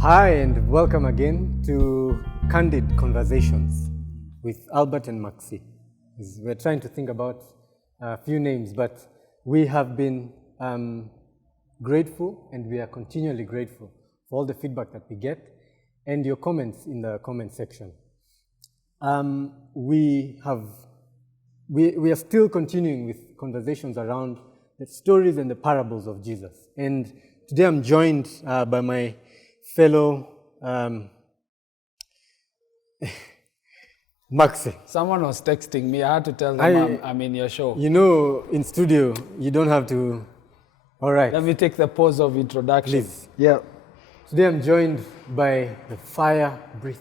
Hi, and welcome again to Candid Conversations with Albert and Maxi. We're trying to think about a few names, but we have been grateful, and we are continually grateful for all the feedback that we get and your comments in the comment section. We are still continuing with conversations around the stories and the parables of Jesus. And today I'm joined by my fellow Maxi. Someone was texting me. I had to tell them I'm in your show. You know, in studio, you don't have to. All right. Let me take the pause of introduction. Please. Yeah. Today I'm joined by the fire breather,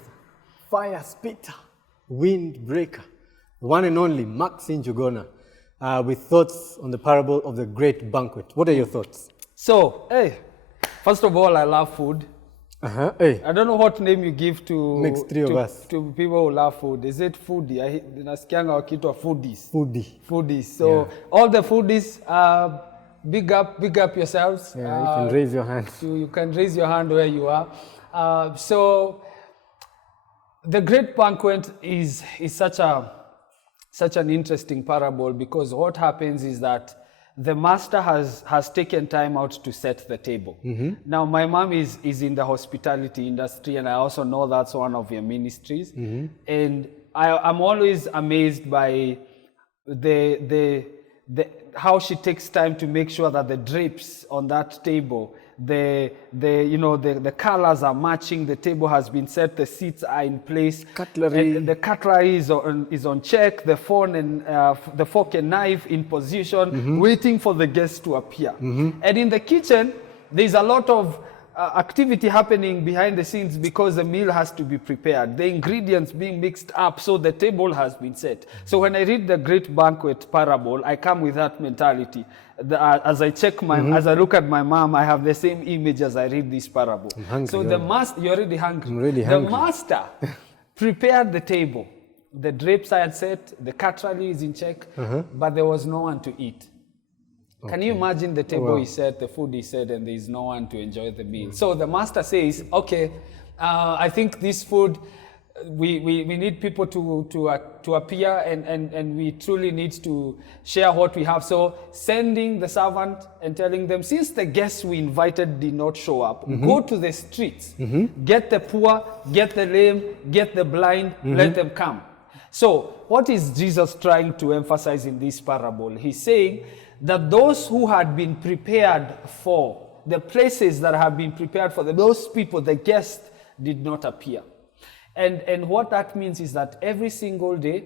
fire spitter, wind breaker, the one and only Maxi Njugona, with thoughts on the parable of the Great Banquet. What are your thoughts? So, first of all, I love food. Hey. I don't know what name you give to Makes three of us. To people who love food. Is it foodie? Nasikianga wakiitwa foodies. Foodies. So all the foodies, big up yourselves. Yeah, you can raise your hand. You can raise your hand where you are. So the Great Banquet is such an interesting parable, because what happens is that the master has taken time out to set the table. Mm-hmm. Now, my mom is in the hospitality industry, and I also know that's one of your ministries. Mm-hmm. And I'm always amazed by the how she takes time to make sure that the drapes on that table, the colors are matching, the table has been set, the seats are in place, cutlery, and the cutlery is on check, the phone and the fork and knife in position, mm-hmm. waiting for the guests to appear. Mm-hmm. And in the kitchen, there's a lot of activity happening behind the scenes, because the meal has to be prepared, the ingredients being mixed up, so the table has been set. So when I read the Great Banquet parable, I come with that mentality. As I check as I look at my mom, I have the same image as I read this parable. I'm hungry, so the master, you're already hungry. I'm really hungry. The master prepared the table. The drapes are set, the cutlery is in check, but there was no one to eat. Okay. Can you imagine the table is set, the food is set, and there is no one to enjoy the meal? So the master says, okay, I think this food, we need people to appear, and we truly need to share what we have. So sending the servant and telling them, since the guests we invited did not show up, go to the streets, get the poor, get the lame, get the blind, let them come. So what is Jesus trying to emphasize in this parable? He's saying that those who had been prepared for, the places that have been prepared for them, those people, the guests, did not appear. And what that means is that every single day,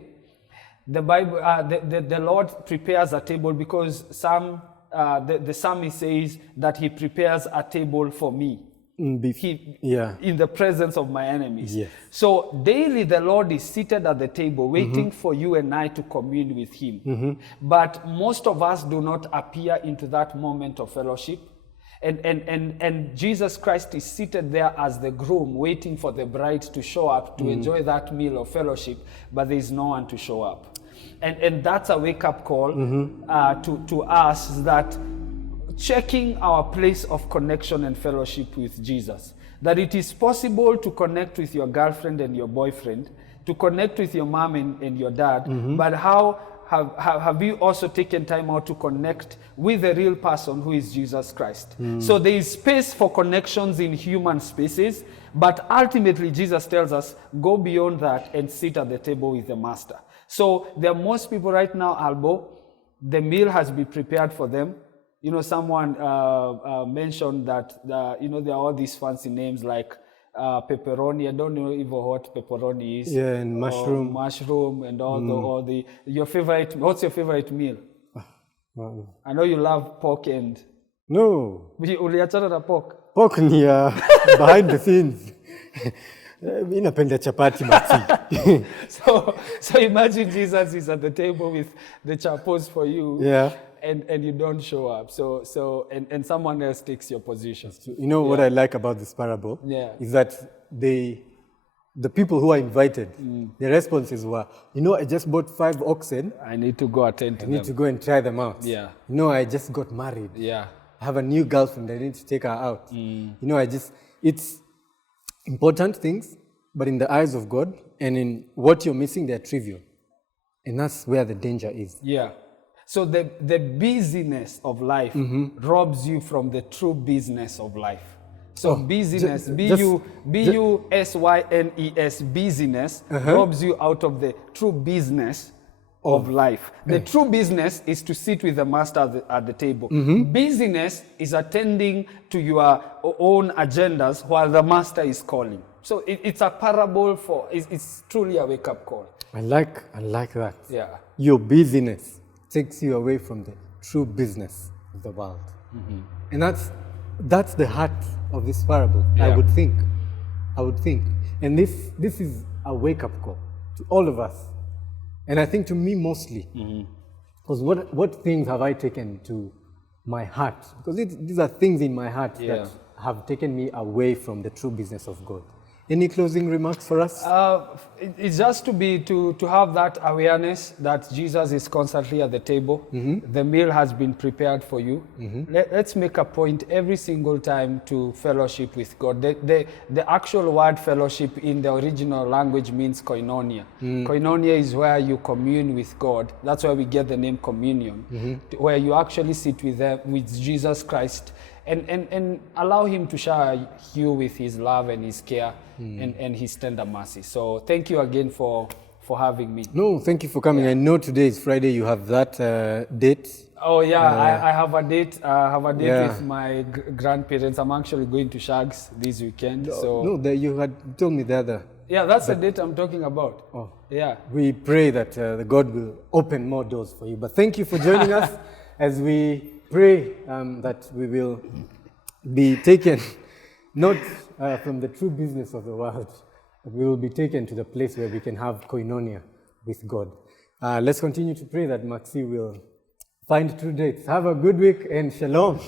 the Bible, the Lord prepares a table, because the psalmist says that He prepares a table for me. In the presence of my enemies. Yes. So daily the Lord is seated at the table waiting for you and I to commune with Him. Mm-hmm. But most of us do not appear into that moment of fellowship. And Jesus Christ is seated there as the groom, waiting for the bride to show up to enjoy that meal of fellowship, but there is no one to show up. And that's a wake-up call to us, that checking our place of connection and fellowship with Jesus. That it is possible to connect with your girlfriend and your boyfriend, to connect with your mom and your dad, but how have you also taken time out to connect with the real person who is Jesus Christ? So there is space for connections in human spaces, but ultimately Jesus tells us, go beyond that and sit at the table with the master. So there are most people right now, Albo, the meal has been prepared for them. You know, someone mentioned that, there are all these fancy names like pepperoni. I don't know even what pepperoni is. Yeah, and mushroom. Mushroom and all the your favorite. What's your favorite meal? I know you love pork and. No. Uliachana na pork. Pork ni behind the scenes. Mimi napenda chapati Maxi. So imagine Jesus is at the table with the chapos for you. Yeah. And you don't show up. So someone else takes your position. You know what I like about this parable? Yeah. Is that they the people who are invited, the responses were, I just bought 5 oxen. I need to go attend to I them. need to go and try them out. Yeah. I just got married. Yeah. I have a new girlfriend. I need to take her out. It's important things, but in the eyes of God and in what you're missing, they're trivial. And that's where the danger is. Yeah. So the busyness of life robs you from the true business of life. So busyness, B-U-S-Y-N-E-S, busyness robs you out of the true business of life. The true business is to sit with the master at the table. Busyness is attending to your own agendas while the master is calling. So it's a parable it's truly a wake-up call. I like that. Yeah. Your busyness takes you away from the true business of the world. And that's the heart of this parable, Yeah. I would think. And this is a wake-up call to all of us. And I think to me mostly, because what things have I taken to my heart? Because these are things in my heart that have taken me away from the true business of God. Any closing remarks for us? It's just to have that awareness that Jesus is constantly at the table. The meal has been prepared for you. Let's make a point every single time to fellowship with God. The actual word fellowship in the original language means koinonia. Koinonia is where you commune with God. That's why we get the name communion, where you actually sit with Jesus Christ and allow him to share you with his love and his care and his tender mercy. So thank you again for having me. No, thank you for coming. I know today is Friday. You have that date. Oh yeah, I have a date. I have a date with my grandparents. I'm actually going to Shags this weekend. You had told me the other. Yeah, that's the date I'm talking about. Oh. Yeah. We pray that the God will open more doors for you. But thank you for joining us as we pray that we will be taken not from the true business of the world, but we will be taken to the place where we can have koinonia with God. Let's continue to pray that Maxi will find true dates. Have a good week and shalom.